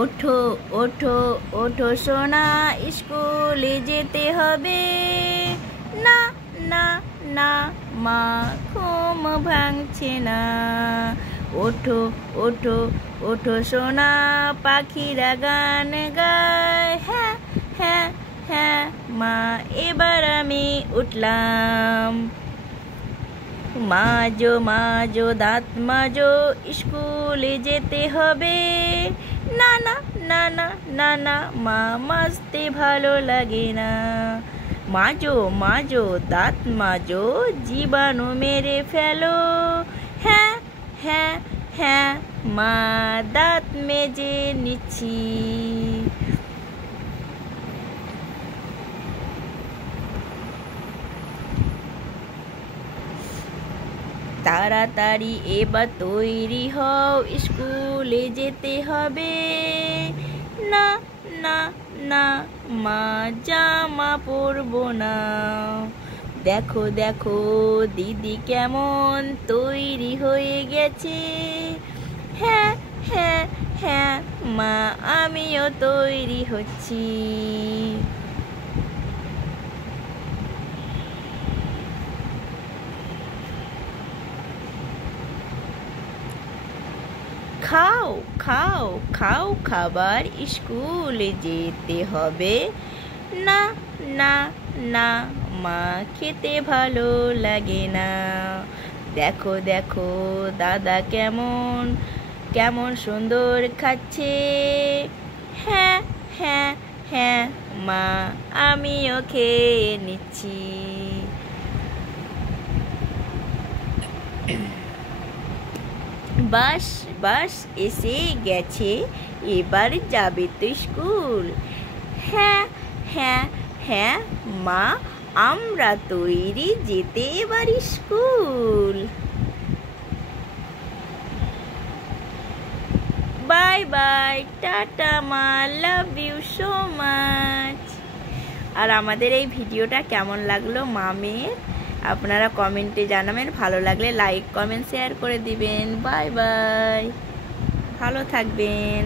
ওঠো ওঠো ওঠো সোনা, স্কুলে যেতে হবে। না না না, মা ঘুম ভাঙছে না। ওঠো ওঠো ওঠো সোনা, পাখিরা গান গায়। হ্যাঁ হ্যাঁ হ্যাঁ মা, এবার আমি উঠলাম। মাজো মাজো দাঁত মাজো, স্কুলে যেতে হবে। না না না না না না, মা মাজতে ভালো লাগে না। মাজো মাজো দাঁত মাজো, জীবাণু মেরে ফেলো। হ্যাঁ হ্যাঁ হ্যাঁ মা, দাঁত মেজে নিচ্ছি। তাড়াতাড়ি এবার তৈরি হও, স্কুলে যেতে হবে। না না না, মা জামা পরবো না। দেখো দেখো দিদি কেমন তৈরি হয়ে গেছে। হ্যাঁ হ্যাঁ হ্যাঁ মা, আমিও তৈরি হচ্ছি। খাও খাও খাও খাবার, স্কুলে যেতে হবে। না না না, মা খেতে ভালো লাগে না। দেখো দেখো দাদা কেমন কেমন সুন্দর খাচ্ছে। হ্যাঁ হ্যাঁ হ্যাঁ মা, আমিও খেয়ে নিচ্ছি। বাস বাস এসে গেছে, এবার যাবে তো স্কুল। হ্যাঁ হ্যাঁ হ্যাঁ মা, আমরা তৈরি যেতে এবার স্কুল। বাই বাই, টাটা মা, লাভ ইউ সো মাচ। আর আমাদের এই ভিডিওটা কেমন লাগলো মামের, আপনারা কমেন্টে জানাবেন। ভালো লাগলে লাইক কমেন্ট শেয়ার করে দিবেন। বাই বাই, ভালো থাকবেন।